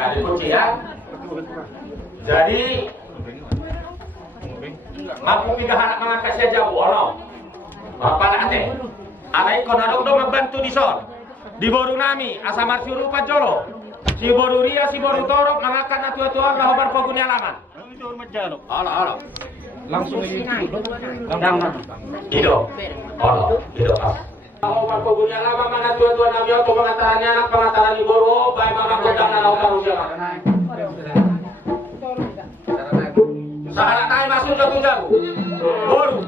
Ya, dikunci ya. Jadi mampu tiga anak mengangkat saja walau. Apa nak teh? Anak ikon adong dong membantu di son. Di boru nami asamar suruh pajolo. Si boru ria si boru torok mengangkat atua-tua rahobar poguni alaman. Ala. Langsung ini. Hidup. Hidup. Rahobar poguni alaman mana tua-tua nami atau pengantarannya anak pengantaran di boru baik maka kodang dan rahobar ujian. Sahabat naik masuk jauh-jauh. Boru.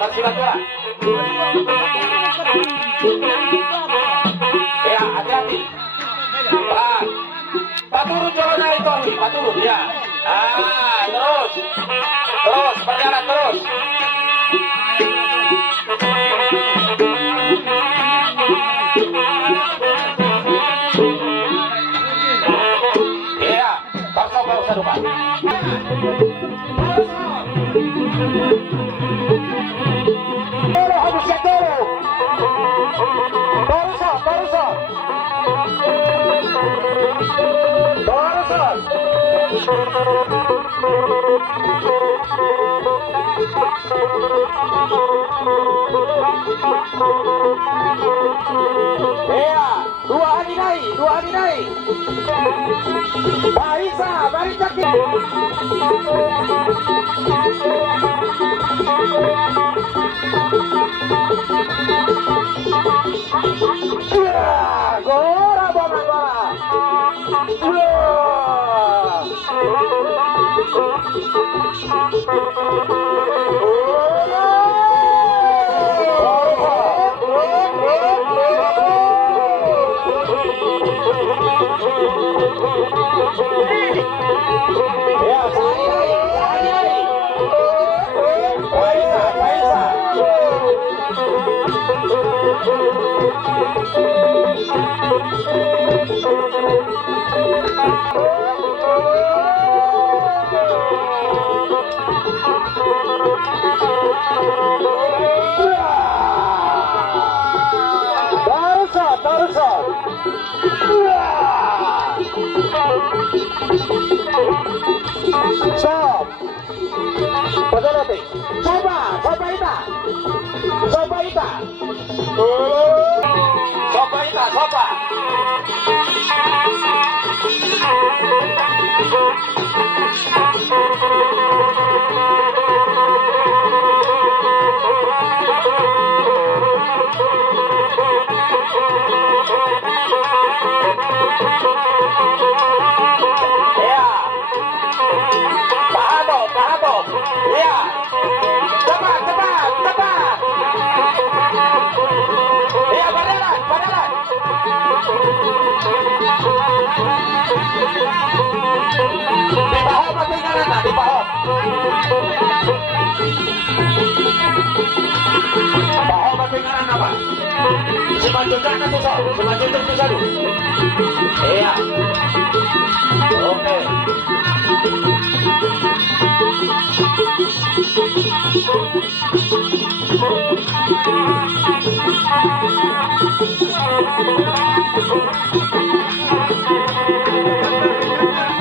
Baturan. Ya, hati-hati. Paturun corona itu, paturun ya. Terus berjalan terus. Ya, kau usah lupa. Ya, dua hari naik. Barisa kita. Gora. Stop. Padahal coba ita. Selanjutnya satu. Iya. Oke.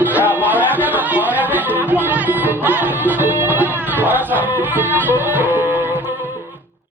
Ya,